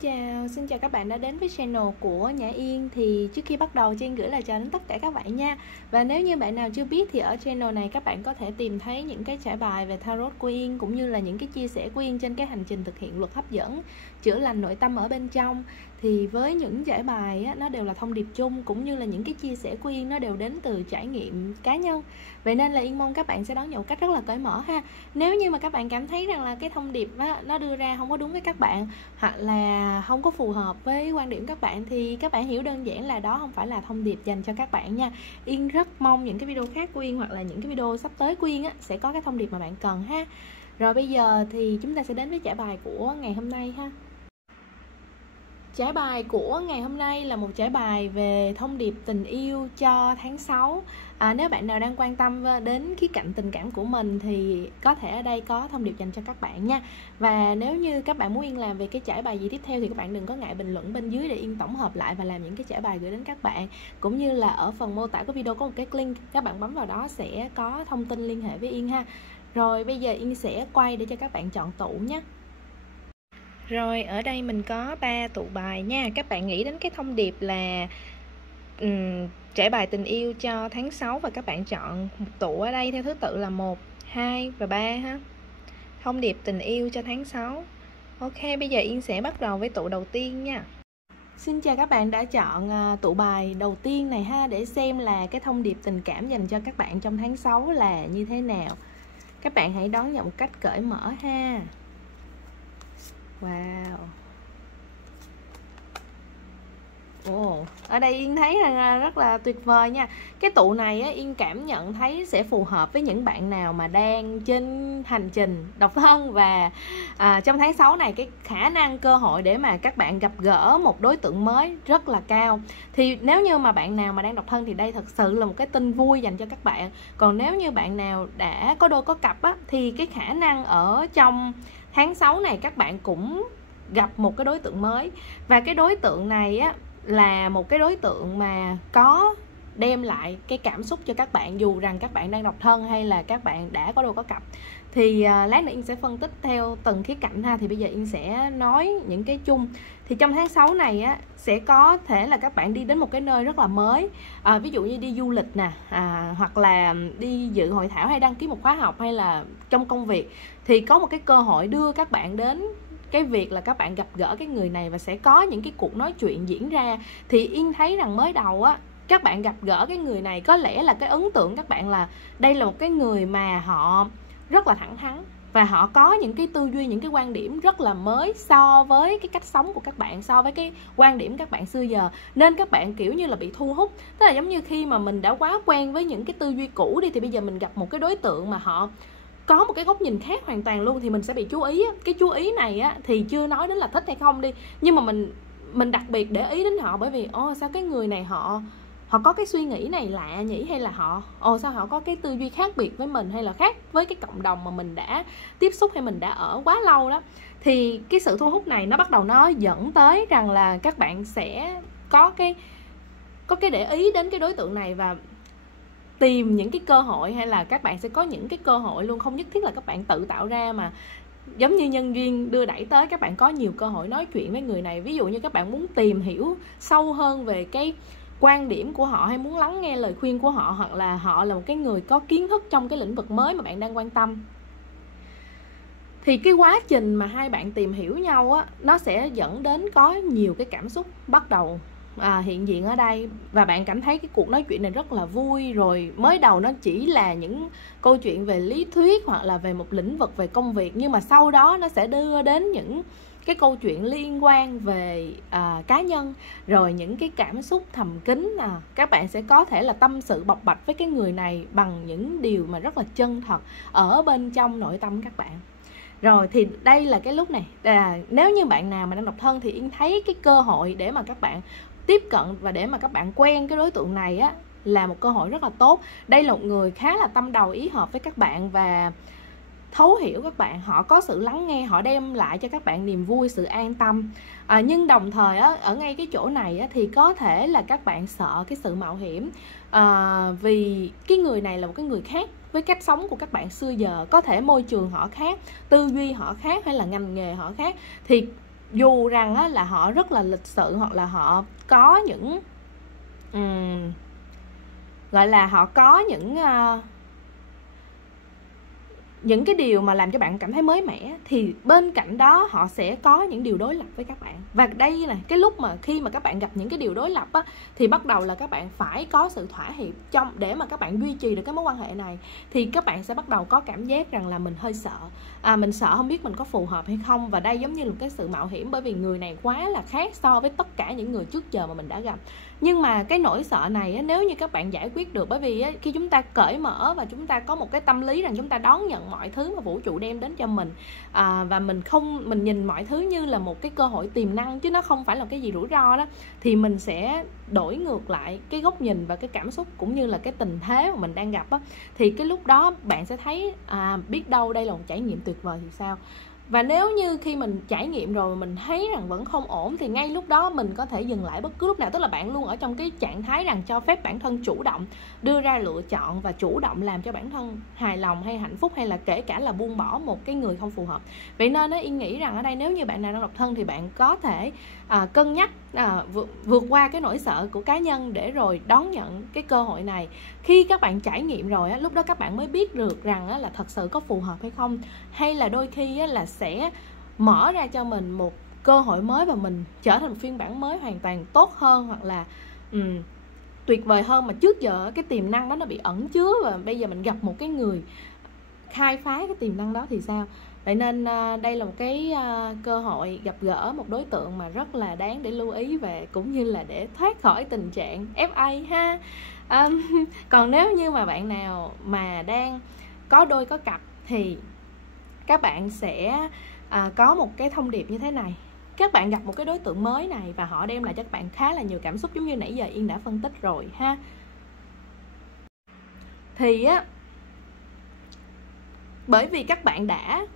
Xin chào các bạn đã đến với channel của Nhã Yên. Thì trước khi bắt đầu cho Yên gửi lời chào đến tất cả các bạn nha. Và nếu như bạn nào chưa biết thì ở channel này các bạn có thể tìm thấy những cái trải bài về tarot của Yên, cũng như là những cái chia sẻ của Yên trên cái hành trình thực hiện luật hấp dẫn, chữa lành nội tâm ở bên trong. Thì với những trải bài á, nó đều là thông điệp chung, cũng như là những cái chia sẻ của Yên nó đều đến từ trải nghiệm cá nhân. Vậy nên là Yên mong các bạn sẽ đón nhận một cách rất là cởi mở ha. Nếu như mà các bạn cảm thấy rằng là cái thông điệp á, nó đưa ra không có đúng với các bạn, hoặc là không có phù hợp với quan điểm các bạn, thì các bạn hiểu đơn giản là đó không phải là thông điệp dành cho các bạn nha. Yên rất mong những cái video khác của Yên, hoặc là những cái video sắp tới của Yên á, sẽ có cái thông điệp mà bạn cần ha. Rồi bây giờ thì chúng ta sẽ đến với trải bài của ngày hôm nay ha. Trải bài của ngày hôm nay là một trải bài về thông điệp tình yêu cho tháng 6. Nếu bạn nào đang quan tâm đến khía cạnh tình cảm của mình thì có thể ở đây có thông điệp dành cho các bạn nha. Và nếu như các bạn muốn Yên làm về cái trải bài gì tiếp theo thì các bạn đừng có ngại bình luận bên dưới để Yên tổng hợp lại và làm những cái trải bài gửi đến các bạn. Cũng như là ở phần mô tả của video có một cái link, các bạn bấm vào đó sẽ có thông tin liên hệ với Yên ha. Rồi bây giờ Yên sẽ quay để cho các bạn chọn tụ nhé. Rồi ở đây mình có 3 tụ bài nha. Các bạn nghĩ đến cái thông điệp là trải bài tình yêu cho tháng 6, và các bạn chọn một tụ ở đây theo thứ tự là 1, 2 và 3 ha. Thông điệp tình yêu cho tháng 6. Ok, bây giờ Yên sẽ bắt đầu với tụ đầu tiên nha. Xin chào các bạn đã chọn tụ bài đầu tiên này ha, để xem là cái thông điệp tình cảm dành cho các bạn trong tháng 6 là như thế nào. Các bạn hãy đón nhận một cách cởi mở ha. Wow. Ở đây Yên thấy là rất là tuyệt vời nha. Cái tụ này á, Yên cảm nhận thấy sẽ phù hợp với những bạn nào mà đang trên hành trình độc thân. Và trong tháng 6 này cái khả năng cơ hội để mà các bạn gặp gỡ một đối tượng mới rất là cao. Thì nếu như mà bạn nào mà đang độc thân thì đây thật sự là một cái tin vui dành cho các bạn. Còn nếu như bạn nào đã có đôi có cặp á, thì cái khả năng ở trong tháng 6 này các bạn cũng gặp một cái đối tượng mới. Và cái đối tượng này á, là một cái đối tượng mà có đem lại cái cảm xúc cho các bạn, dù rằng các bạn đang độc thân hay là các bạn đã có đôi có cặp. Thì lát nữa Yên sẽ phân tích theo từng khía cạnh ha. Thì bây giờ Yên sẽ nói những cái chung. Thì trong tháng 6 này á, sẽ có thể là các bạn đi đến một cái nơi rất là mới. Ví dụ như đi du lịch nè, hoặc là đi dự hội thảo hay đăng ký một khóa học, hay là trong công việc, thì có một cái cơ hội đưa các bạn đến cái việc là các bạn gặp gỡ cái người này và sẽ có những cái cuộc nói chuyện diễn ra. Thì Yên thấy rằng mới đầu á, các bạn gặp gỡ cái người này, có lẽ là cái ấn tượng các bạn là đây là một cái người mà họ rất là thẳng thắn, và họ có những cái tư duy, những cái quan điểm rất là mới so với cái cách sống của các bạn, so với cái quan điểm các bạn xưa giờ. Nên các bạn kiểu như là bị thu hút. Tức là giống như khi mà mình đã quá quen với những cái tư duy cũ đi, thì bây giờ mình gặp một cái đối tượng mà họ có một cái góc nhìn khác hoàn toàn luôn, thì mình sẽ bị chú ý. Cái chú ý này á, thì chưa nói đến là thích hay không đi, nhưng mà mình đặc biệt để ý đến họ, bởi vì sao cái người này họ có cái suy nghĩ này lạ nhỉ, hay là họ sao họ có cái tư duy khác biệt với mình, hay là khác với cái cộng đồng mà mình đã tiếp xúc hay mình đã ở quá lâu đó. Thì cái sự thu hút này nó bắt đầu nó dẫn tới rằng là các bạn sẽ có cái để ý đến cái đối tượng này và tìm những cái cơ hội, hay là các bạn sẽ có những cái cơ hội luôn, không nhất thiết là các bạn tự tạo ra, mà giống như nhân duyên đưa đẩy tới, các bạn có nhiều cơ hội nói chuyện với người này. Ví dụ như các bạn muốn tìm hiểu sâu hơn về cái quan điểm của họ, hay muốn lắng nghe lời khuyên của họ, hoặc là họ là một cái người có kiến thức trong cái lĩnh vực mới mà bạn đang quan tâm. Thì cái quá trình mà hai bạn tìm hiểu nhau á, nó sẽ dẫn đến có nhiều cái cảm xúc bắt đầu hiện diện ở đây. Và bạn cảm thấy cái cuộc nói chuyện này rất là vui. Rồi mới đầu nó chỉ là những câu chuyện về lý thuyết, hoặc là về một lĩnh vực về công việc, nhưng mà sau đó nó sẽ đưa đến những cái câu chuyện liên quan về cá nhân, rồi những cái cảm xúc thầm kín. Các bạn sẽ có thể là tâm sự bộc bạch với cái người này bằng những điều mà rất là chân thật ở bên trong nội tâm các bạn. Rồi thì đây là cái lúc này, nếu như bạn nào mà đang độc thân thì Yên thấy cái cơ hội để mà các bạn tiếp cận và để mà các bạn quen cái đối tượng này á, là một cơ hội rất là tốt. Đây là một người khá là tâm đầu ý hợp với các bạn và thấu hiểu các bạn. Họ có sự lắng nghe, họ đem lại cho các bạn niềm vui, sự an tâm. Nhưng đồng thời á, ở ngay cái chỗ này á, thì có thể là các bạn sợ cái sự mạo hiểm, vì cái người này là một cái người khác với cách sống của các bạn xưa giờ. Có thể môi trường họ khác, tư duy họ khác, hay là ngành nghề họ khác. Thì dù rằng á, là họ rất là lịch sự, hoặc là họ có gọi là họ có những cái điều mà làm cho bạn cảm thấy mới mẻ, thì bên cạnh đó họ sẽ có những điều đối lập với các bạn. Và đây này, cái lúc mà khi mà các bạn gặp những cái điều đối lập á, thì bắt đầu là các bạn phải có sự thỏa hiệp để mà các bạn duy trì được cái mối quan hệ này. Thì các bạn sẽ bắt đầu có cảm giác rằng là mình hơi sợ, mình sợ không biết mình có phù hợp hay không. Và đây giống như là một cái sự mạo hiểm, bởi vì người này quá là khác so với tất cả những người trước giờ mà mình đã gặp. Nhưng mà cái nỗi sợ này á, nếu như các bạn giải quyết được, bởi vì á, khi chúng ta cởi mở và chúng ta có một cái tâm lý rằng chúng ta đón nhận mọi thứ mà vũ trụ đem đến cho mình, và mình nhìn mọi thứ như là một cái cơ hội tiềm năng, chứ nó không phải là cái gì rủi ro đó, thì mình sẽ đổi ngược lại cái góc nhìn và cái cảm xúc cũng như là cái tình thế mà mình đang gặp á. Thì cái lúc đó bạn sẽ thấy biết đâu đây là một trải nghiệm tuyệt vời thì sao. Và nếu như khi mình trải nghiệm rồi mình thấy rằng vẫn không ổn, thì ngay lúc đó mình có thể dừng lại bất cứ lúc nào. Tức là bạn luôn ở trong cái trạng thái rằng cho phép bản thân chủ động đưa ra lựa chọn và chủ động làm cho bản thân hài lòng hay hạnh phúc, hay là kể cả là buông bỏ một cái người không phù hợp. Vậy nên Yên nghĩ rằng ở đây nếu như bạn nào đang độc thân thì bạn có thể cân nhắc vượt qua cái nỗi sợ của cá nhân để rồi đón nhận cái cơ hội này. Khi các bạn trải nghiệm rồi lúc đó các bạn mới biết được rằng là thật sự có phù hợp hay không, hay là đôi khi là sẽ mở ra cho mình một cơ hội mới và mình trở thành một phiên bản mới hoàn toàn tốt hơn, hoặc là tuyệt vời hơn mà trước giờ cái tiềm năng đó nó bị ẩn chứa, và bây giờ mình gặp một cái người khai phá cái tiềm năng đó thì sao. Vậy nên đây là một cái cơ hội gặp gỡ một đối tượng mà rất là đáng để lưu ý, về cũng như là để thoát khỏi tình trạng FA ha. Còn nếu như mà bạn nào mà đang có đôi có cặp thì các bạn sẽ có một cái thông điệp như thế này. Các bạn gặp một cái đối tượng mới này và họ đem lại cho các bạn khá là nhiều cảm xúc, giống như nãy giờ Yên đã phân tích rồi ha. Thì bởi vì các bạn đã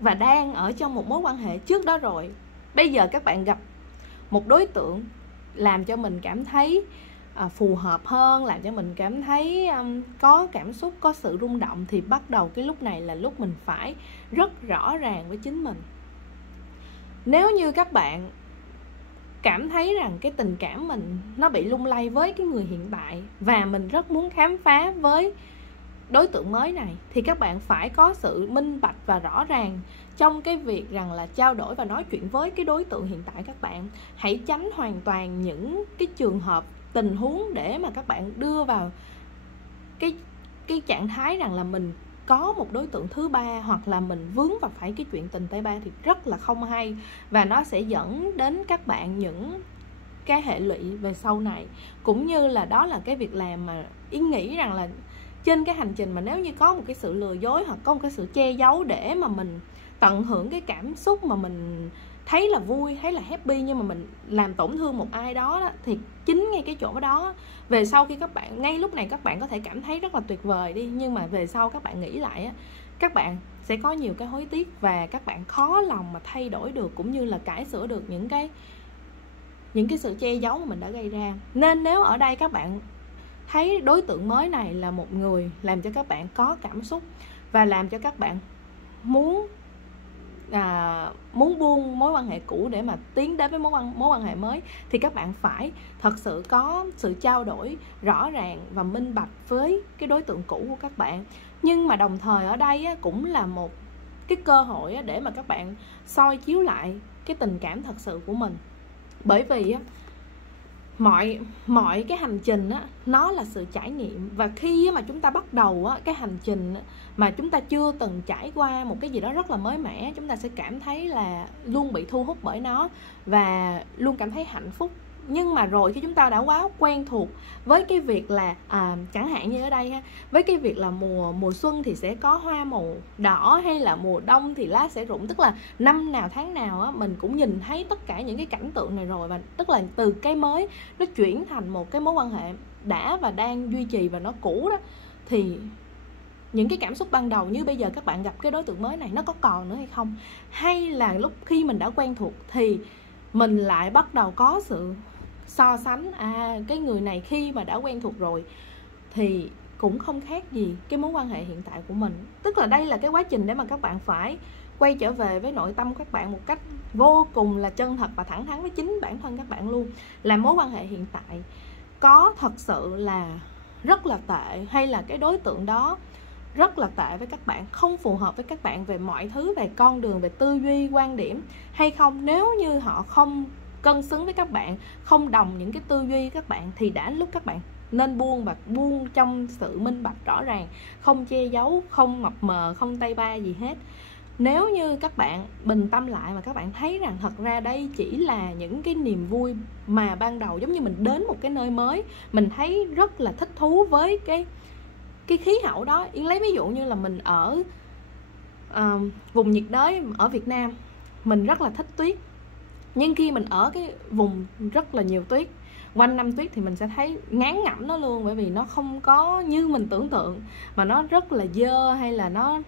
và đang ở trong một mối quan hệ trước đó rồi, bây giờ các bạn gặp một đối tượng làm cho mình cảm thấy phù hợp hơn, làm cho mình cảm thấy có cảm xúc, có sự rung động, thì bắt đầu cái lúc này là lúc mình phải rất rõ ràng với chính mình. Nếu như các bạn cảm thấy rằng cái tình cảm mình nó bị lung lay với cái người hiện tại và mình rất muốn khám phá với đối tượng mới này, thì các bạn phải có sự minh bạch và rõ ràng trong cái việc rằng là trao đổi và nói chuyện với cái đối tượng hiện tại các bạn. Hãy tránh hoàn toàn những cái trường hợp tình huống để mà các bạn đưa vào cái trạng thái rằng là mình có một đối tượng thứ ba, hoặc là mình vướng vào phải cái chuyện tình tay ba, thì rất là không hay, và nó sẽ dẫn đến các bạn những cái hệ lụy về sau này. Cũng như là đó là cái việc làm mà Yên nghĩ rằng là trên cái hành trình mà nếu như có một cái sự lừa dối hoặc có một cái sự che giấu để mà mình tận hưởng cái cảm xúc mà mình thấy là vui, thấy là happy, nhưng mà mình làm tổn thương một ai đó, thì chính ngay cái chỗ đó, về sau khi các bạn, ngay lúc này các bạn có thể cảm thấy rất là tuyệt vời đi, nhưng mà về sau các bạn nghĩ lại các bạn sẽ có nhiều cái hối tiếc, và các bạn khó lòng mà thay đổi được cũng như là cải sửa được những cái sự che giấu mà mình đã gây ra. Nên nếu ở đây các bạn thấy đối tượng mới này là một người làm cho các bạn có cảm xúc và làm cho các bạn muốn buông mối quan hệ cũ để mà tiến đến với mối quan hệ mới, thì các bạn phải thật sự có sự trao đổi rõ ràng và minh bạch với cái đối tượng cũ của các bạn. Nhưng mà đồng thời ở đây cũng là một cái cơ hội để mà các bạn soi chiếu lại cái tình cảm thật sự của mình. Bởi vì mọi cái hành trình nó là sự trải nghiệm, và khi mà chúng ta bắt đầu cái hành trình mà chúng ta chưa từng trải qua một cái gì đó rất là mới mẻ, chúng ta sẽ cảm thấy là luôn bị thu hút bởi nó và luôn cảm thấy hạnh phúc. Nhưng mà rồi khi chúng ta đã quá quen thuộc với cái việc là chẳng hạn như ở đây với cái việc là mùa xuân thì sẽ có hoa màu đỏ, hay là mùa đông thì lá sẽ rụng, tức là năm nào tháng nào mình cũng nhìn thấy tất cả những cái cảnh tượng này rồi, và tức là từ cái mới nó chuyển thành một cái mối quan hệ đã và đang duy trì và nó cũ đó, thì những cái cảm xúc ban đầu như bây giờ các bạn gặp cái đối tượng mới này nó có còn nữa hay không, hay là lúc khi mình đã quen thuộc thì mình lại bắt đầu có sự so sánh cái người này khi mà đã quen thuộc rồi thì cũng không khác gì cái mối quan hệ hiện tại của mình. Tức là đây là cái quá trình để mà các bạn phải quay trở về với nội tâm các bạn một cách vô cùng là chân thật và thẳng thắn với chính bản thân các bạn luôn, là mối quan hệ hiện tại có thật sự là rất là tệ, hay là cái đối tượng đó rất là tệ với các bạn, không phù hợp với các bạn về mọi thứ, về con đường, về tư duy, quan điểm hay không. Nếu như họ không cân xứng với các bạn, không đồng những cái tư duy các bạn, thì đã lúc các bạn nên buông, và buông trong sự minh bạch rõ ràng, không che giấu, không mập mờ, không tay ba gì hết. Nếu như các bạn bình tâm lại mà các bạn thấy rằng thật ra đây chỉ là những cái niềm vui mà ban đầu, giống như mình đến một cái nơi mới, mình thấy rất là thích thú với cái khí hậu đó. Yên lấy ví dụ như là mình ở vùng nhiệt đới ở Việt Nam, mình rất là thích tuyết, nhưng khi mình ở cái vùng rất là nhiều tuyết, quanh năm tuyết, thì mình sẽ thấy ngán ngẩm nó luôn, bởi vì nó không có như mình tưởng tượng, mà nó rất là dơ, hay là nó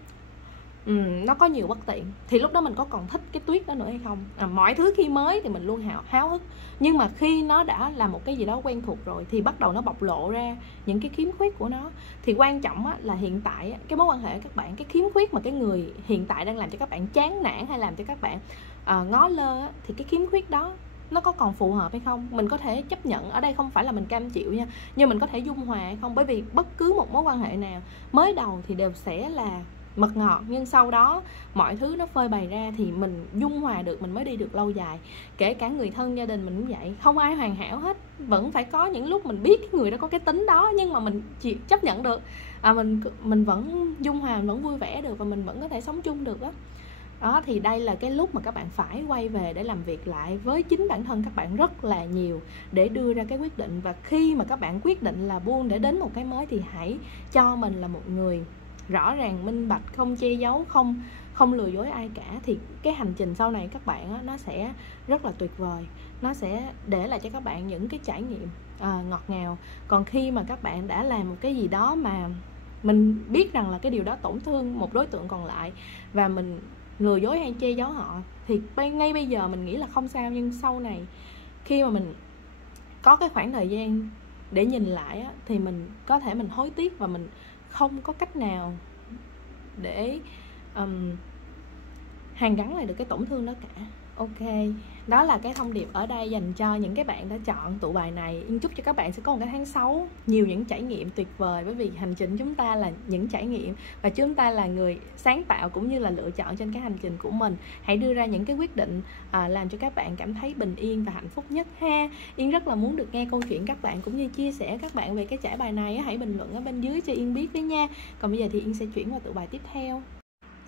có nhiều bất tiện. Thì lúc đó mình có còn thích cái tuyết đó nữa hay không? Mọi thứ khi mới thì mình luôn háo hức, nhưng mà khi nó đã là một cái gì đó quen thuộc rồi thì bắt đầu nó bộc lộ ra những cái khiếm khuyết của nó. Thì quan trọng là hiện tại cái mối quan hệ các bạn, cái khiếm khuyết mà cái người hiện tại đang làm cho các bạn chán nản, hay làm cho các bạn ngó lơ, thì cái khiếm khuyết đó nó có còn phù hợp hay không? Mình có thể chấp nhận, ở đây không phải là mình cam chịu nha, nhưng mình có thể dung hòa hay không? Bởi vì bất cứ một mối quan hệ nào mới đầu thì đều sẽ là mật ngọt, nhưng sau đó mọi thứ nó phơi bày ra thì mình dung hòa được, mình mới đi được lâu dài. Kể cả người thân gia đình mình cũng vậy, không ai hoàn hảo hết, vẫn phải có những lúc mình biết cái người đó có cái tính đó, nhưng mà mình chỉ chấp nhận được, mình vẫn dung hòa, mình vẫn vui vẻ được, và mình vẫn có thể sống chung được đó. Đó, thì đây là cái lúc mà các bạn phải quay về để làm việc lại với chính bản thân các bạn rất là nhiều, để đưa ra cái quyết định. Và khi mà các bạn quyết định là buông để đến một cái mới, thì hãy cho mình là một người rõ ràng, minh bạch, không che giấu, không lừa dối ai cả. Thì cái hành trình sau này các bạn nó sẽ rất là tuyệt vời, nó sẽ để lại cho các bạn những cái trải nghiệm ngọt ngào. Còn khi mà các bạn đã làm một cái gì đó mà mình biết rằng là cái điều đó tổn thương một đối tượng còn lại, và mình lừa dối hay che giấu họ, thì ngay bây giờ mình nghĩ là không sao, nhưng sau này khi mà mình có cái khoảng thời gian để nhìn lại thì mình có thể mình hối tiếc, và mình không có cách nào để hàn gắn lại được cái tổn thương đó cả. Ok, đó là cái thông điệp ở đây dành cho những cái bạn đã chọn tụ bài này. Yên chúc cho các bạn sẽ có một cái tháng 6 nhiều những trải nghiệm tuyệt vời, bởi vì hành trình chúng ta là những trải nghiệm, và chúng ta là người sáng tạo cũng như là lựa chọn trên cái hành trình của mình. Hãy đưa ra những cái quyết định làm cho các bạn cảm thấy bình yên và hạnh phúc nhất ha. Yên rất là muốn được nghe câu chuyện các bạn, cũng như chia sẻ các bạn về cái trải bài này. Hãy bình luận ở bên dưới cho Yên biết với nha. Còn bây giờ thì Yên sẽ chuyển qua tụ bài tiếp theo.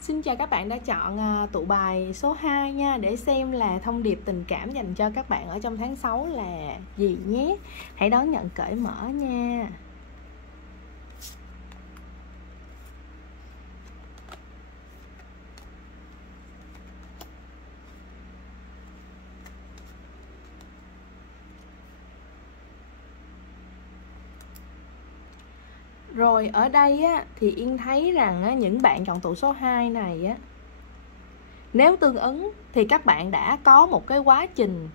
Xin chào các bạn đã chọn tụ bài số 2 nha, để xem là thông điệp tình cảm dành cho các bạn ở trong tháng 6 là gì nhé. Hãy đón nhận cởi mở nha. Rồi ở đây thì Yên thấy rằng những bạn chọn tụ số 2 này nếu tương ứng thì các bạn đã có một cái quá trình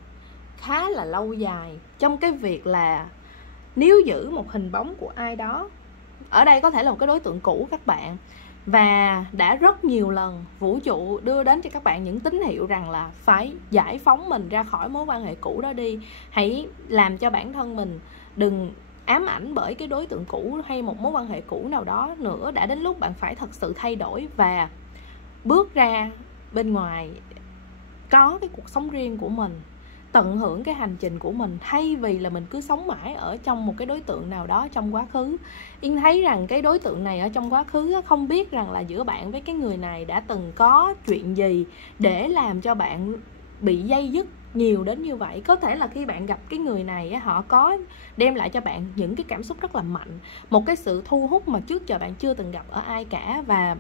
khá là lâu dài trong cái việc là níu giữ một hình bóng của ai đó. Ở đây có thể là một cái đối tượng cũ các bạn, và đã rất nhiều lần vũ trụ đưa đến cho các bạn những tín hiệu rằng là phải giải phóng mình ra khỏi mối quan hệ cũ đó đi. Hãy làm cho bản thân mình đừng ám ảnh bởi cái đối tượng cũ hay một mối quan hệ cũ nào đó nữa. Đã đến lúc bạn phải thật sự thay đổi và bước ra bên ngoài, có cái cuộc sống riêng của mình, tận hưởng cái hành trình của mình, thay vì là mình cứ sống mãi ở trong một cái đối tượng nào đó trong quá khứ. Yên thấy rằng cái đối tượng này ở trong quá khứ không biết rằng là giữa bạn với cái người này đã từng có chuyện gì để làm cho bạn bị day dứt nhiều đến như vậy. Có thể là khi bạn gặp cái người này họ có đem lại cho bạn những cái cảm xúc rất là mạnh, một cái sự thu hút mà trước giờ bạn chưa từng gặp ở ai cả, và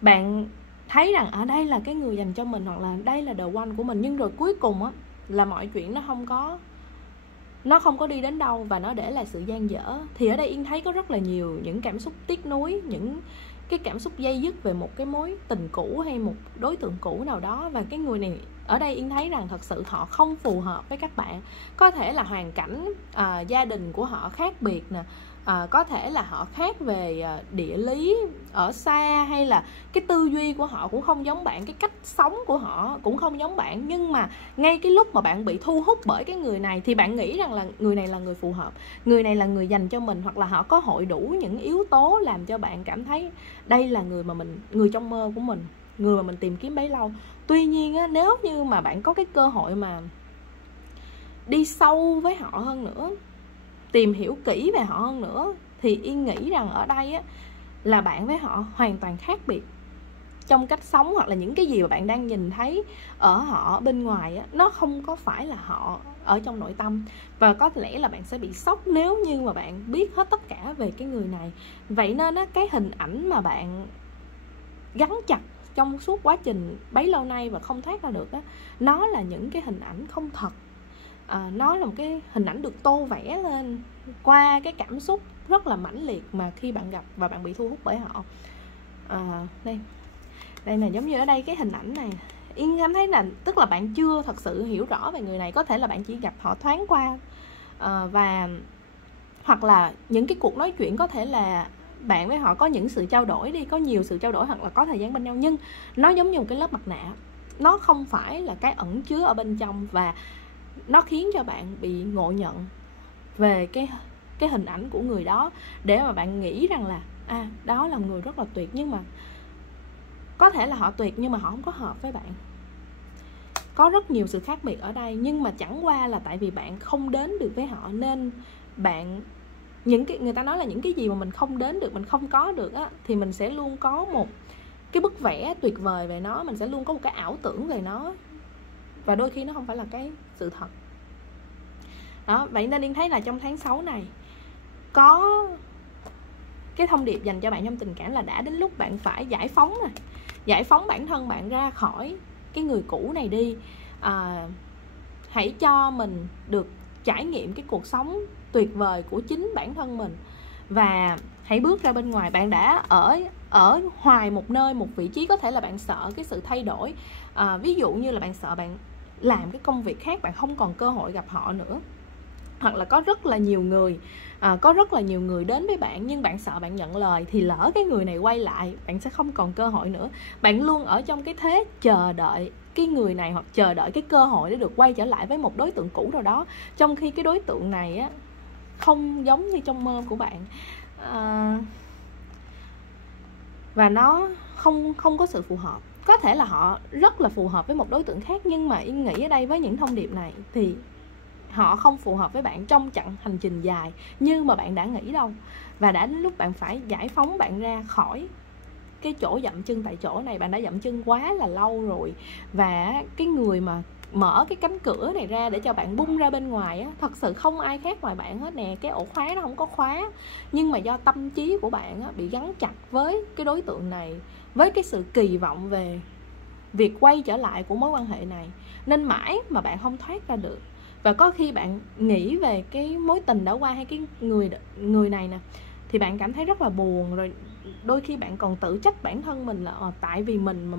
bạn thấy rằng ở đây là cái người dành cho mình, hoặc là đây là the one của mình. Nhưng rồi cuối cùng là mọi chuyện nó không có đi đến đâu, và nó để lại sự dang dở. Thì ở đây Yên thấy có rất là nhiều những cảm xúc tiếc nuối, những cái cảm xúc day dứt về một cái mối tình cũ hay một đối tượng cũ nào đó. Và cái người này ở đây Yên thấy rằng thật sự họ không phù hợp với các bạn. Có thể là hoàn cảnh gia đình của họ khác biệt nè, có thể là họ khác về địa lý, ở xa, hay là cái tư duy của họ cũng không giống bạn, cái cách sống của họ cũng không giống bạn. Nhưng mà ngay cái lúc mà bạn bị thu hút bởi cái người này thì bạn nghĩ rằng là người này là người phù hợp, người này là người dành cho mình, hoặc là họ có hội đủ những yếu tố làm cho bạn cảm thấy đây là người trong mơ của mình, người mà mình tìm kiếm bấy lâu. Tuy nhiên á, nếu như mà bạn có cái cơ hội mà đi sâu với họ hơn nữa, tìm hiểu kỹ về họ hơn nữa, thì Yên nghĩ rằng ở đây á, là bạn với họ hoàn toàn khác biệt trong cách sống, hoặc là những cái gì mà bạn đang nhìn thấy ở họ bên ngoài á, nó không có phải là họ ở trong nội tâm. Và có lẽ là bạn sẽ bị sốc nếu như mà bạn biết hết tất cả về cái người này. Vậy nên á, cái hình ảnh mà bạn gắn chặt trong suốt quá trình bấy lâu nay và không thoát ra được á, nó là những cái hình ảnh không thật. Nó là một cái hình ảnh được tô vẽ lên qua cái cảm xúc rất là mãnh liệt mà khi bạn gặp và bạn bị thu hút bởi họ. Đây là giống như ở đây cái hình ảnh này, Yên cảm thấy là tức là bạn chưa thật sự hiểu rõ về người này. Có thể là bạn chỉ gặp họ thoáng qua, và hoặc là những cái cuộc nói chuyện, có thể là bạn với họ có những sự trao đổi đi, có nhiều sự trao đổi, hoặc là có thời gian bên nhau, nhưng nó giống như một cái lớp mặt nạ, nó không phải là cái ẩn chứa ở bên trong, và nó khiến cho bạn bị ngộ nhận về cái hình ảnh của người đó, để mà bạn nghĩ rằng là đó là người rất là tuyệt. Nhưng mà có thể là họ tuyệt nhưng mà họ không có hợp với bạn. Có rất nhiều sự khác biệt ở đây, nhưng mà chẳng qua là tại vì bạn không đến được với họ, nên bạn người ta nói là những cái gì mà mình không đến được, mình không có được á, thì mình sẽ luôn có một cái bức vẽ tuyệt vời về nó, mình sẽ luôn có một cái ảo tưởng về nó, và đôi khi nó không phải là cái sự thật đó. Vậy nên Yên thấy là trong tháng 6 này có cái thông điệp dành cho bạn trong tình cảm là đã đến lúc bạn phải giải phóng rồi, giải phóng bản thân bạn ra khỏi cái người cũ này đi. Hãy cho mình được trải nghiệm cái cuộc sống tuyệt vời của chính bản thân mình, và hãy bước ra bên ngoài. Bạn đã ở hoài một nơi, một vị trí, có thể là bạn sợ cái sự thay đổi, ví dụ như là bạn sợ bạn làm cái công việc khác, bạn không còn cơ hội gặp họ nữa, hoặc là có rất là nhiều người đến với bạn, nhưng bạn sợ bạn nhận lời thì lỡ cái người này quay lại, bạn sẽ không còn cơ hội nữa. Bạn luôn ở trong cái thế chờ đợi cái người này, hoặc chờ đợi cái cơ hội để được quay trở lại với một đối tượng cũ nào đó, trong khi cái đối tượng này á, không giống như trong mơ của bạn, và nó không có sự phù hợp. Có thể là họ rất là phù hợp với một đối tượng khác, nhưng mà Yên nghĩ ở đây với những thông điệp này thì họ không phù hợp với bạn trong chặng hành trình dài như mà bạn đã nghĩ đâu. Và đã đến lúc bạn phải giải phóng bạn ra khỏi cái chỗ dậm chân tại chỗ này. Bạn đã dậm chân quá là lâu rồi, và cái người mà mở cái cánh cửa này ra để cho bạn bung ra bên ngoài á, thật sự không ai khác ngoài bạn hết nè. Cái ổ khóa nó không có khóa, nhưng mà do tâm trí của bạn á, bị gắn chặt với cái đối tượng này, với cái sự kỳ vọng về việc quay trở lại của mối quan hệ này, nên mãi mà bạn không thoát ra được. Và có khi bạn nghĩ về cái mối tình đã qua, hay cái người này nè, thì bạn cảm thấy rất là buồn, rồi đôi khi bạn còn tự trách bản thân mình là tại vì mình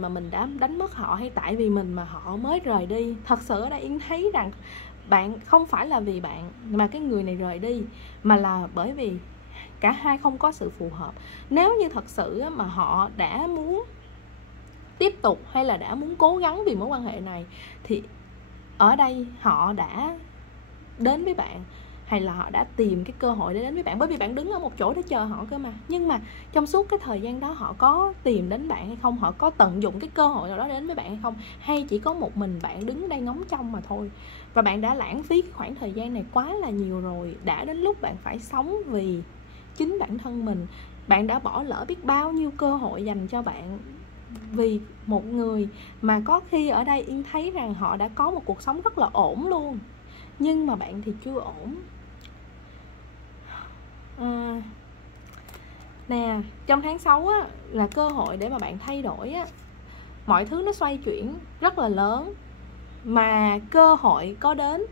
mà mình đã đánh mất họ, hay tại vì mình mà họ mới rời đi. Thật sự ở đây Yến thấy rằng bạn không phải là vì bạn mà cái người này rời đi, mà là bởi vì cả hai không có sự phù hợp. Nếu như thật sự mà họ đã muốn tiếp tục, hay là đã muốn cố gắng vì mối quan hệ này, thì ở đây họ đã đến với bạn, hay là họ đã tìm cái cơ hội để đến với bạn, bởi vì bạn đứng ở một chỗ để chờ họ cơ mà. Nhưng mà trong suốt cái thời gian đó họ có tìm đến bạn hay không, họ có tận dụng cái cơ hội nào đó đến với bạn hay không, hay chỉ có một mình bạn đứng đây ngóng trông mà thôi. Và bạn đã lãng phí cái khoảng thời gian này quá là nhiều rồi. Đã đến lúc bạn phải sống vì chính bản thân mình. Bạn đã bỏ lỡ biết bao nhiêu cơ hội dành cho bạn vì một người mà có khi ở đây Yên thấy rằng họ đã có một cuộc sống rất là ổn luôn, nhưng mà bạn thì chưa ổn. Nè, trong tháng 6 á, là cơ hội để mà bạn thay đổi á. Mọi thứ nó xoay chuyển rất là lớn, mà cơ hội có đến,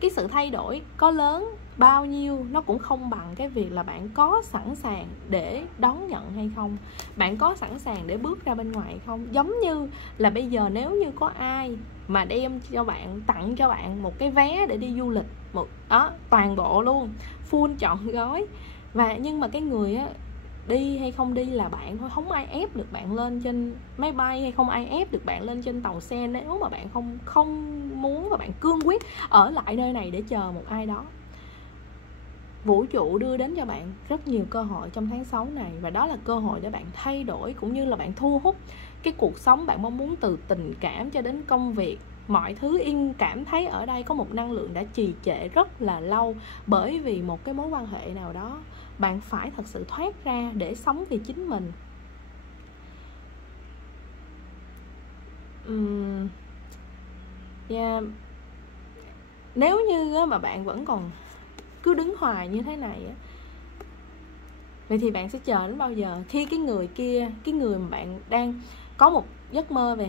cái sự thay đổi có lớn bao nhiêu nó cũng không bằng cái việc là bạn có sẵn sàng để đón nhận hay không, bạn có sẵn sàng để bước ra bên ngoài hay không. Giống như là bây giờ nếu như có ai mà đem cho bạn, tặng cho bạn một cái vé để đi du lịch, một đó, toàn bộ luôn, full trọn gói. Và nhưng mà cái người á, đi hay không đi là bạn thôi, không ai ép được bạn lên trên máy bay, hay không ai ép được bạn lên trên tàu xe nếu mà bạn không muốn và bạn cương quyết ở lại nơi này để chờ một ai đó. Vũ trụ đưa đến cho bạn rất nhiều cơ hội trong tháng 6 này, và đó là cơ hội để bạn thay đổi cũng như là bạn thu hút cái cuộc sống bạn mong muốn, từ tình cảm cho đến công việc. Mọi thứ Yên cảm thấy ở đây có một năng lượng đã trì trệ rất là lâu bởi vì một cái mối quan hệ nào đó. Bạn phải thật sự thoát ra để sống vì chính mình. Yeah. Nếu như mà bạn vẫn còn cứ đứng hoài như thế này, vậy thì bạn sẽ chờ đến bao giờ? Khi cái người kia, cái người mà bạn đang có một giấc mơ về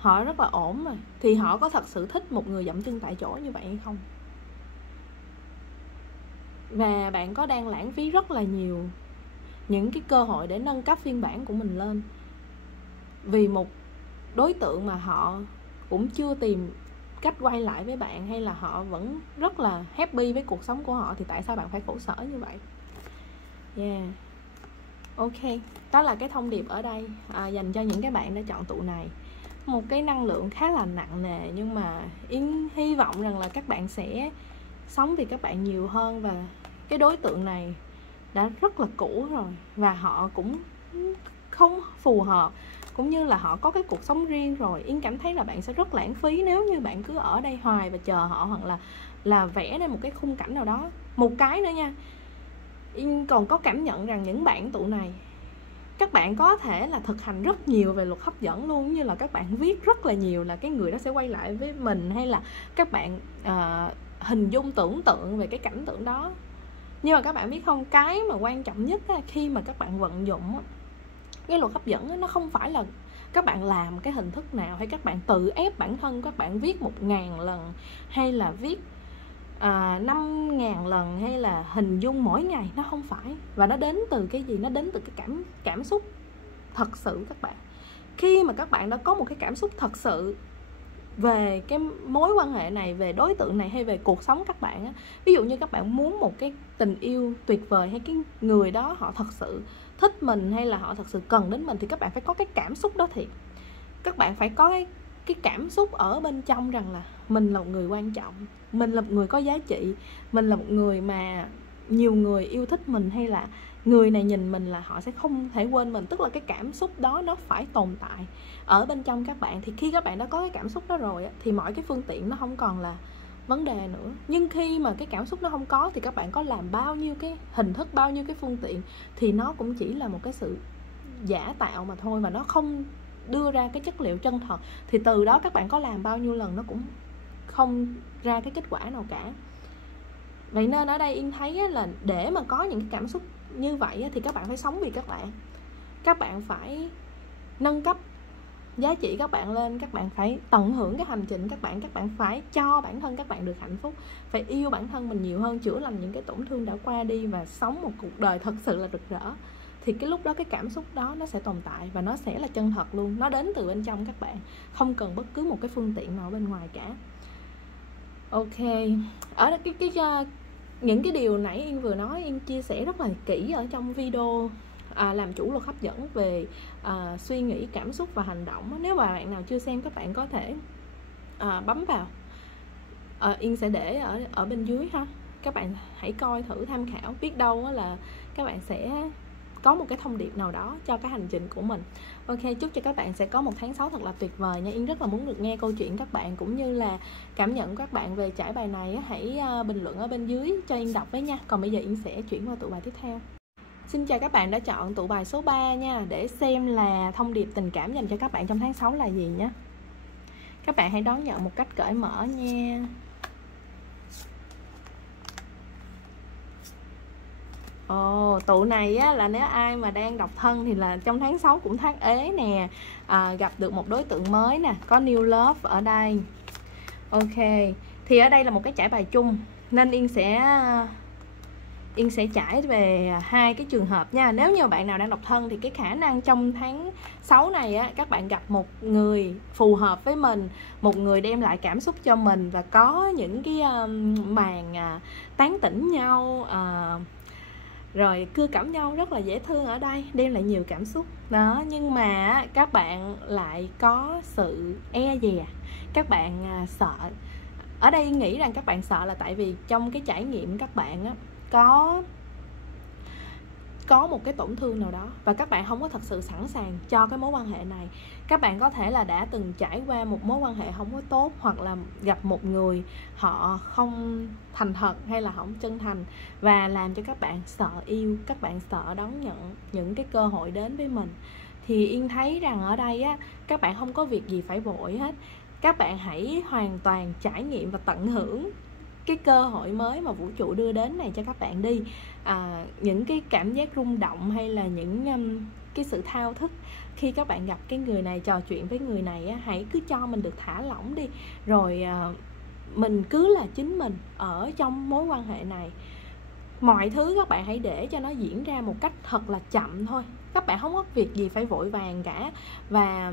họ rất là ổn rồi, thì họ có thật sự thích một người dậm chân tại chỗ như vậy hay không? Và bạn có đang lãng phí rất là nhiều những cái cơ hội để nâng cấp phiên bản của mình lên vì một đối tượng mà họ cũng chưa tìm cách quay lại với bạn, hay là họ vẫn rất là happy với cuộc sống của họ, thì tại sao bạn phải khổ sở như vậy? Yeah. Ok, đó là cái thông điệp ở đây dành cho những cái bạn đã chọn tụ này. Một cái năng lượng khá là nặng nề, nhưng mà Yến hy vọng rằng là các bạn sẽ sống vì các bạn nhiều hơn. Và cái đối tượng này đã rất là cũ rồi, và họ cũng không phù hợp, cũng như là họ có cái cuộc sống riêng rồi. Yến cảm thấy là bạn sẽ rất lãng phí nếu như bạn cứ ở đây hoài và chờ họ, hoặc là vẽ nên một cái khung cảnh nào đó. Một cái nữa nha, Yến còn có cảm nhận rằng những bạn tụ này, các bạn có thể là thực hành rất nhiều về luật hấp dẫn luôn, như là các bạn viết rất là nhiều là cái người đó sẽ quay lại với mình, hay là các bạn hình dung tưởng tượng về cái cảnh tượng đó. Nhưng mà các bạn biết không, cái mà quan trọng nhất á, khi mà các bạn vận dụng á, cái luật hấp dẫn á, nó không phải là các bạn làm cái hình thức nào, hay các bạn tự ép bản thân các bạn viết 1000 lần, hay là viết 5000 lần, hay là hình dung mỗi ngày. Nó không phải. Và nó đến từ cái gì? Nó đến từ cái cảm xúc thật sự các bạn. Khi mà các bạn đã có một cái cảm xúc thật sự về cái mối quan hệ này, về đối tượng này, hay về cuộc sống các bạn á, ví dụ như các bạn muốn một cái tình yêu tuyệt vời, hay cái người đó họ thật sự thích mình, hay là họ thật sự cần đến mình, thì các bạn phải có cái cảm xúc đó thiệt. Các bạn phải có cái cảm xúc ở bên trong rằng là mình là một người quan trọng, mình là một người có giá trị, mình là một người mà nhiều người yêu thích mình, hay là người này nhìn mình là họ sẽ không thể quên mình. Tức là cái cảm xúc đó nó phải tồn tại ở bên trong các bạn. Thì khi các bạn đã có cái cảm xúc đó rồi thì mọi cái phương tiện nó không còn là vấn đề nữa. Nhưng khi mà cái cảm xúc nó không có thì các bạn có làm bao nhiêu cái hình thức, bao nhiêu cái phương tiện thì nó cũng chỉ là một cái sự giả tạo mà thôi, và nó không đưa ra cái chất liệu chân thật. Thì từ đó các bạn có làm bao nhiêu lần nó cũng không ra cái kết quả nào cả. Vậy nên ở đây Yên thấy là để mà có những cái cảm xúc như vậy thì các bạn phải sống vì các bạn. Các bạn phải nâng cấp giá trị các bạn lên, các bạn phải tận hưởng cái hành trình các bạn phải cho bản thân các bạn được hạnh phúc, phải yêu bản thân mình nhiều hơn, chữa lành những cái tổn thương đã qua đi và sống một cuộc đời thật sự là rực rỡ. Thì cái lúc đó cái cảm xúc đó nó sẽ tồn tại và nó sẽ là chân thật luôn, nó đến từ bên trong các bạn, không cần bất cứ một cái phương tiện nào bên ngoài cả. Ok, ở những cái điều nãy Yên vừa nói, Yên chia sẻ rất là kỹ ở trong video làm chủ luật hấp dẫn về suy nghĩ, cảm xúc và hành động. Nếu mà bạn nào chưa xem, các bạn có thể bấm vào, Yên sẽ để ở bên dưới ha. Các bạn hãy coi thử tham khảo, biết đâu là các bạn sẽ có một cái thông điệp nào đó cho cái hành trình của mình. Ok, chúc cho các bạn sẽ có một tháng 6 thật là tuyệt vời nha. Yên rất là muốn được nghe câu chuyện các bạn cũng như là cảm nhận các bạn về trải bài này. Hãy bình luận ở bên dưới cho Yên đọc với nha. Còn bây giờ Yên sẽ chuyển qua tụ bài tiếp theo. Xin chào các bạn đã chọn tụ bài số 3 nha, để xem là thông điệp tình cảm dành cho các bạn trong tháng 6 là gì nhé. Các bạn hãy đón nhận một cách cởi mở nha. Tụ này á, là nếu ai mà đang độc thân thì là trong tháng 6 cũng tháng ế nè, gặp được một đối tượng mới nè, có new love ở đây. Ok, thì ở đây là một cái trải bài chung nên Yên sẽ Yên sẽ trải về hai cái trường hợp nha. Nếu như bạn nào đang độc thân thì cái khả năng trong tháng 6 này á, các bạn gặp một người phù hợp với mình, một người đem lại cảm xúc cho mình và có những cái màn tán tỉnh nhau, rồi cưa cẩm nhau rất là dễ thương ở đây, đem lại nhiều cảm xúc đó. Nhưng mà các bạn lại có sự e dè, các bạn sợ. Ở đây nghĩ rằng các bạn sợ là tại vì trong cái trải nghiệm các bạn á, có một cái tổn thương nào đó và các bạn không có thật sự sẵn sàng cho cái mối quan hệ này. Các bạn có thể là đã từng trải qua một mối quan hệ không có tốt, hoặc là gặp một người họ không thành thật hay là không chân thành và làm cho các bạn sợ yêu, các bạn sợ đón nhận những cái cơ hội đến với mình. Thì Yên thấy rằng ở đây á, các bạn không có việc gì phải vội hết. Các bạn hãy hoàn toàn trải nghiệm và tận hưởng cái cơ hội mới mà vũ trụ đưa đến này cho các bạn đi. Những cái cảm giác rung động hay là những cái sự thao thức khi các bạn gặp cái người này, trò chuyện với người này á, hãy cứ cho mình được thả lỏng đi, rồi mình cứ là chính mình ở trong mối quan hệ này. Mọi thứ các bạn hãy để cho nó diễn ra một cách thật là chậm thôi. Các bạn không có việc gì phải vội vàng cả. Và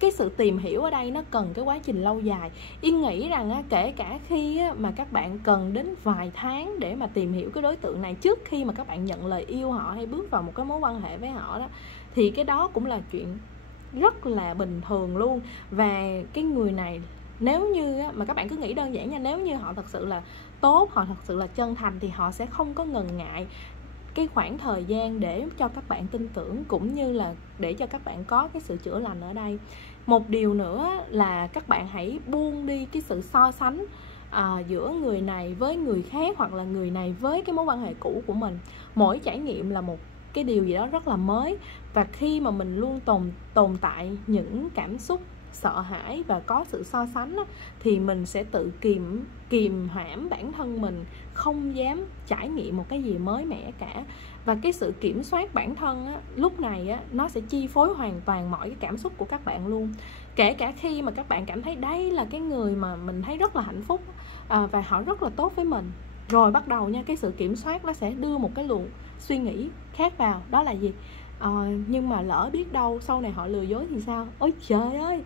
cái sự tìm hiểu ở đây nó cần cái quá trình lâu dài. Yên nghĩ rằng á, kể cả khi á, mà các bạn cần đến vài tháng để mà tìm hiểu cái đối tượng này trước khi mà các bạn nhận lời yêu họ hay bước vào một cái mối quan hệ với họ đó, thì cái đó cũng là chuyện rất là bình thường luôn. Và cái người này, nếu như á, mà các bạn cứ nghĩ đơn giản nha, nếu như họ thật sự là tốt, họ thật sự là chân thành thì họ sẽ không có ngần ngại cái khoảng thời gian để cho các bạn tin tưởng, cũng như là để cho các bạn có cái sự chữa lành ở đây. Một điều nữa là các bạn hãy buông đi cái sự so sánh giữa người này với người khác, hoặc là người này với cái mối quan hệ cũ của mình. Mỗi trải nghiệm là một cái điều gì đó rất là mới, và khi mà mình luôn tồn tại những cảm xúc sợ hãi và có sự so sánh á, thì mình sẽ tự kìm hãm bản thân mình, không dám trải nghiệm một cái gì mới mẻ cả. Và cái sự kiểm soát bản thân á, lúc này á, nó sẽ chi phối hoàn toàn mọi cái cảm xúc của các bạn luôn. Kể cả khi mà các bạn cảm thấy đây là cái người mà mình thấy rất là hạnh phúc và họ rất là tốt với mình, rồi bắt đầu nha, cái sự kiểm soát nó sẽ đưa một cái luồng suy nghĩ khác vào. Đó là gì? Nhưng mà lỡ biết đâu sau này họ lừa dối thì sao? Ôi trời ơi,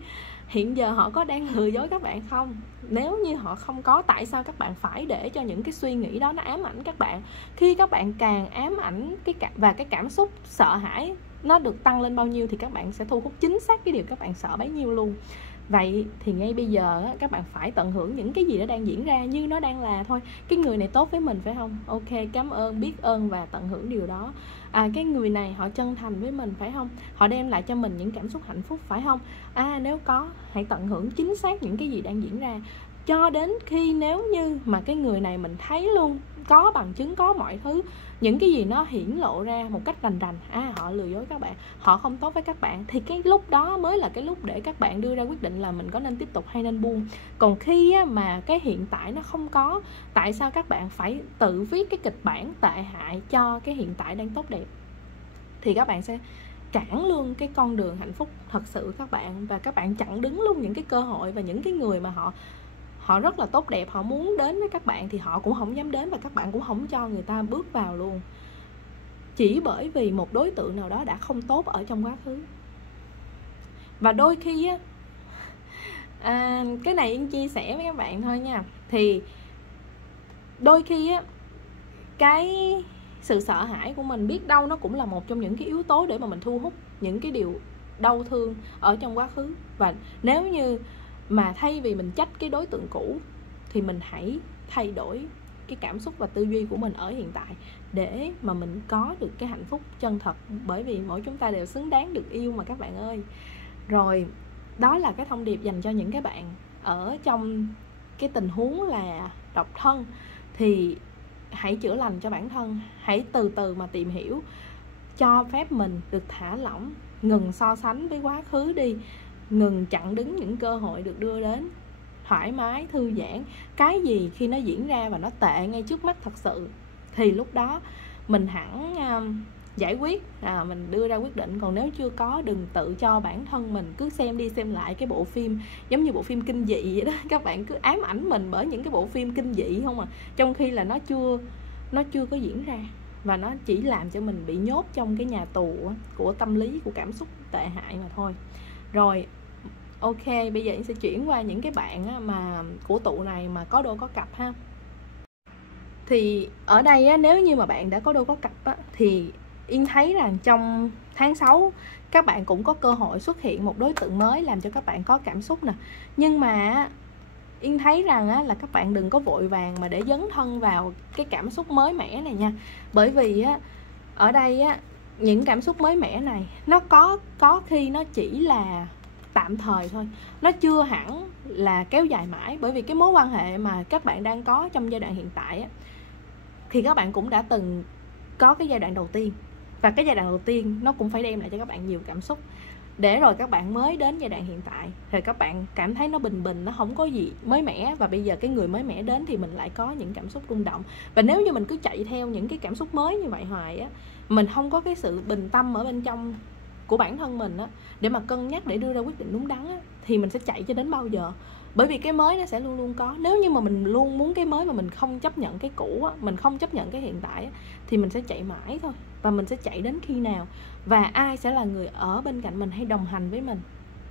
hiện giờ họ có đang lừa dối các bạn không? Nếu như họ không có, tại sao các bạn phải để cho những cái suy nghĩ đó nó ám ảnh các bạn? Khi các bạn càng ám ảnh và cái cảm xúc sợ hãi nó được tăng lên bao nhiêu thì các bạn sẽ thu hút chính xác cái điều các bạn sợ bấy nhiêu luôn. Vậy thì ngay bây giờ các bạn phải tận hưởng những cái gì nó đang diễn ra như nó đang là thôi. Cái người này tốt với mình phải không? Ok, cảm ơn, biết ơn và tận hưởng điều đó. Cái người này họ chân thành với mình phải không? Họ đem lại cho mình những cảm xúc hạnh phúc phải không? Nếu có, hãy tận hưởng chính xác những cái gì đang diễn ra, cho đến khi nếu như mà cái người này mình thấy luôn, có bằng chứng, có mọi thứ, những cái gì nó hiển lộ ra một cách rành rành, họ lừa dối các bạn, họ không tốt với các bạn, thì cái lúc đó mới là cái lúc để các bạn đưa ra quyết định là mình có nên tiếp tục hay nên buông. Còn khi mà cái hiện tại nó không có, tại sao các bạn phải tự viết cái kịch bản tệ hại cho cái hiện tại đang tốt đẹp? Thì các bạn sẽ cản luôn cái con đường hạnh phúc thật sự các bạn, và các bạn chặn đứng luôn những cái cơ hội và những cái người mà họ rất là tốt đẹp, họ muốn đến với các bạn thì họ cũng không dám đến, và các bạn cũng không cho người ta bước vào luôn, chỉ bởi vì một đối tượng nào đó đã không tốt ở trong quá khứ. Và đôi khi á, cái này Yên chia sẻ với các bạn thôi nha, thì đôi khi á, cái sự sợ hãi của mình biết đâu nó cũng là một trong những cái yếu tố để mà mình thu hút những cái điều đau thương ở trong quá khứ. Và nếu như mà thay vì mình trách cái đối tượng cũ thì mình hãy thay đổi cái cảm xúc và tư duy của mình ở hiện tại để mà mình có được cái hạnh phúc chân thật, bởi vì mỗi chúng ta đều xứng đáng được yêu mà các bạn ơi. Rồi, đó là cái thông điệp dành cho những cái bạn ở trong cái tình huống là độc thân. Thì hãy chữa lành cho bản thân, hãy từ từ mà tìm hiểu, cho phép mình được thả lỏng, ngừng so sánh với quá khứ đi, ngừng chặn đứng những cơ hội được đưa đến, thoải mái, thư giãn. Cái gì khi nó diễn ra và nó tệ ngay trước mắt thật sự thì lúc đó mình hẳn giải quyết, mình đưa ra quyết định. Còn nếu chưa có, đừng tự cho bản thân mình cứ xem đi xem lại cái bộ phim giống như bộ phim kinh dị vậy đó. Các bạn cứ ám ảnh mình bởi những cái bộ phim kinh dị không trong khi là nó chưa nó chưa có diễn ra, và nó chỉ làm cho mình bị nhốt trong cái nhà tù của tâm lý, của cảm xúc tệ hại mà thôi. Rồi ok, bây giờ Yên sẽ chuyển qua những cái bạn mà của tụ này mà có đôi có cặp ha. Thì ở đây nếu như mà bạn đã có đôi có cặp thì Yên thấy rằng trong tháng 6 các bạn cũng có cơ hội xuất hiện một đối tượng mới làm cho các bạn có cảm xúc nè. Nhưng mà Yên thấy rằng là các bạn đừng có vội vàng mà để dấn thân vào cái cảm xúc mới mẻ này nha. Bởi vì ở đây những cảm xúc mới mẻ này nó có khi nó chỉ là tạm thời thôi, nó chưa hẳn là kéo dài mãi. Bởi vì cái mối quan hệ mà các bạn đang có trong giai đoạn hiện tại thì các bạn cũng đã từng có cái giai đoạn đầu tiên, và cái giai đoạn đầu tiên nó cũng phải đem lại cho các bạn nhiều cảm xúc, để rồi các bạn mới đến giai đoạn hiện tại rồi các bạn cảm thấy nó bình bình, nó không có gì mới mẻ, và bây giờ cái người mới mẻ đến thì mình lại có những cảm xúc rung động. Và nếu như mình cứ chạy theo những cái cảm xúc mới như vậy hoài mình không có cái sự bình tâm ở bên trong của bản thân mình để mà cân nhắc, để đưa ra quyết định đúng đắn thì mình sẽ chạy cho đến bao giờ? Bởi vì cái mới nó sẽ luôn luôn có. Nếu như mà mình luôn muốn cái mới mà mình không chấp nhận cái cũ mình không chấp nhận cái hiện tại thì mình sẽ chạy mãi thôi. Và mình sẽ chạy đến khi nào? Và ai sẽ là người ở bên cạnh mình hay đồng hành với mình?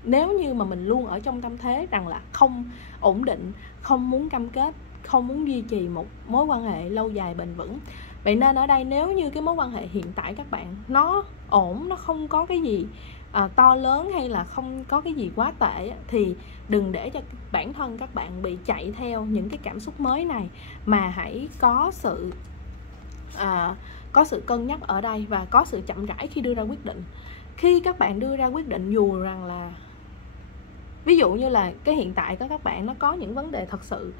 Nếu như mà mình luôn ở trong tâm thế rằng là không ổn định, không muốn cam kết, không muốn duy trì một mối quan hệ lâu dài bền vững. Vậy nên ở đây nếu như cái mối quan hệ hiện tại các bạn nó ổn, nó không có cái gì to lớn hay là không có cái gì quá tệ thì đừng để cho bản thân các bạn bị chạy theo những cái cảm xúc mới này, mà hãy có sự cân nhắc ở đây và có sự chậm rãi khi đưa ra quyết định. Khi các bạn đưa ra quyết định, dù rằng là ví dụ như là cái hiện tại của các bạn nó có những vấn đề thật sự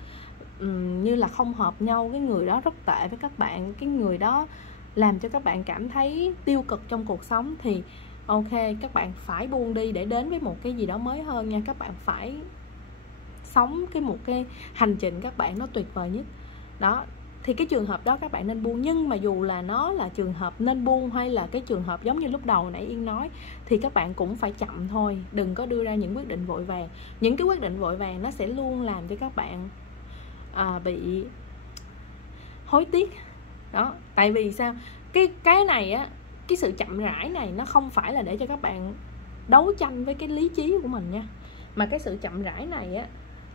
như là không hợp nhau, cái người đó rất tệ với các bạn, cái người đó làm cho các bạn cảm thấy tiêu cực trong cuộc sống, thì ok, các bạn phải buông đi để đến với một cái gì đó mới hơn nha. Các bạn phải sống một cái hành trình các bạn nó tuyệt vời nhất đó, thì cái trường hợp đó các bạn nên buông. Nhưng mà dù là nó là trường hợp nên buông hay là cái trường hợp giống như lúc đầu nãy Yên nói, thì các bạn cũng phải chậm thôi, đừng có đưa ra những quyết định vội vàng. Những cái quyết định vội vàng nó sẽ luôn làm cho các bạn bị hối tiếc đó. Tại vì sao? Cái này cái sự chậm rãi này nó không phải là để cho các bạn đấu tranh với cái lý trí của mình nha, mà cái sự chậm rãi này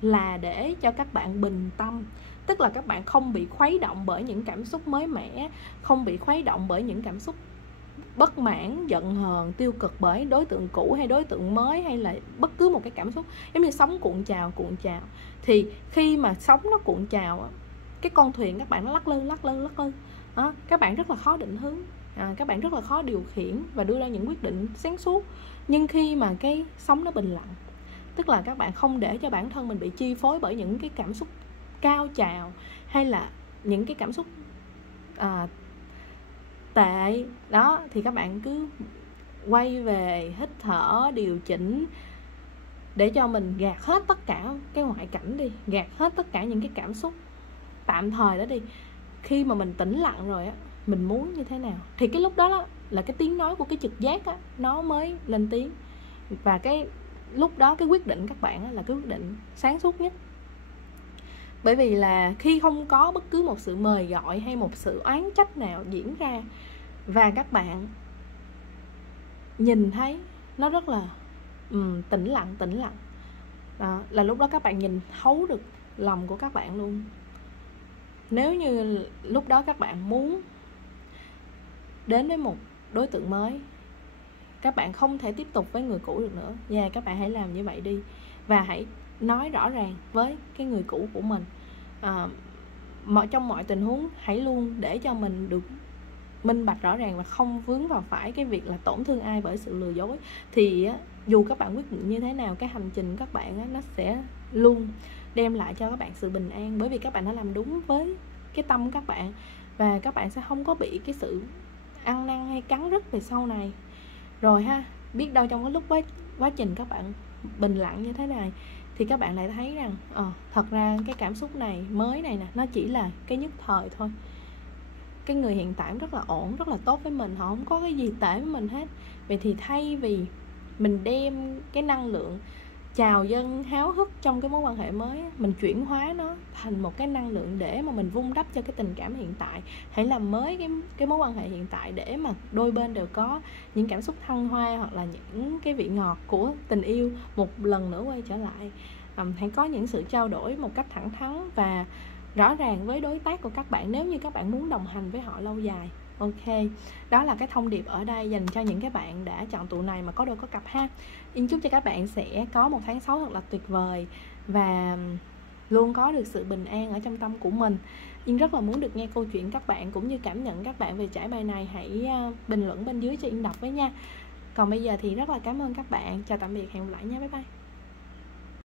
là để cho các bạn bình tâm. Tức là các bạn không bị khuấy động bởi những cảm xúc mới mẻ, không bị khuấy động bởi những cảm xúc bất mãn, giận hờn, tiêu cực bởi đối tượng cũ hay đối tượng mới, hay là bất cứ một cái cảm xúc. Giống như sóng cuộn trào. Thì khi mà sóng nó cuộn trào cái con thuyền các bạn nó lắc lư các bạn rất là khó định hướng, các bạn rất là khó điều khiển và đưa ra những quyết định sáng suốt. Nhưng khi mà cái sóng nó bình lặng, tức là các bạn không để cho bản thân mình bị chi phối bởi những cái cảm xúc cao trào hay là những cái cảm xúc tệ đó, thì các bạn cứ quay về hít thở, điều chỉnh để cho mình gạt hết tất cả cái ngoại cảnh đi, gạt hết tất cả những cái cảm xúc tạm thời đó đi. Khi mà mình tĩnh lặng rồi mình muốn như thế nào thì cái lúc đó là cái tiếng nói của cái trực giác nó mới lên tiếng. Và cái lúc đó cái quyết định các bạn là cái quyết định sáng suốt nhất. Bởi vì là khi không có bất cứ một sự mời gọi hay một sự oán trách nào diễn ra, và các bạn nhìn thấy nó rất là tĩnh lặng đó, là lúc đó các bạn nhìn thấu được lòng của các bạn luôn. Nếu như lúc đó các bạn muốn đến với một đối tượng mới, các bạn không thể tiếp tục với người cũ được nữa, các bạn hãy làm như vậy đi. Và hãy nói rõ ràng với cái người cũ của mình, trong mọi tình huống hãy luôn để cho mình được minh bạch rõ ràng và không vướng vào phải cái việc là tổn thương ai bởi sự lừa dối. Thì dù các bạn quyết định như thế nào, cái hành trình các bạn nó sẽ luôn đem lại cho các bạn sự bình an. Bởi vì các bạn đã làm đúng với cái tâm các bạn, và các bạn sẽ không có bị cái sự ăn năn hay cắn rứt về sau này. Rồi biết đâu trong cái lúc quá trình các bạn bình lặng như thế này thì các bạn lại thấy rằng thật ra cái cảm xúc này mới này nè, nó chỉ là cái nhất thời thôi. Cái người hiện tại rất là ổn, rất là tốt với mình, họ không có cái gì tệ với mình hết. Vậy thì thay vì mình đem cái năng lượng chào dâng háo hức trong cái mối quan hệ mới, mình chuyển hóa nó thành một cái năng lượng để mà mình vun đắp cho cái tình cảm hiện tại. Hãy làm mới cái mối quan hệ hiện tại để mà đôi bên đều có những cảm xúc thăng hoa hoặc là những cái vị ngọt của tình yêu một lần nữa quay trở lại. Hãy có những sự trao đổi một cách thẳng thắn và rõ ràng với đối tác của các bạn nếu như các bạn muốn đồng hành với họ lâu dài. Ok, đó là cái thông điệp ở đây dành cho những cái bạn đã chọn tụ này mà có đôi có cặp ha. Yên chúc cho các bạn sẽ có một tháng 6 thật là tuyệt vời và luôn có được sự bình an ở trong tâm của mình. Yên rất là muốn được nghe câu chuyện các bạn cũng như cảm nhận các bạn về trải bài này. Hãy bình luận bên dưới cho Yên đọc với nha. Còn bây giờ thì rất là cảm ơn các bạn. Chào tạm biệt, hẹn gặp lại nha, bye bye.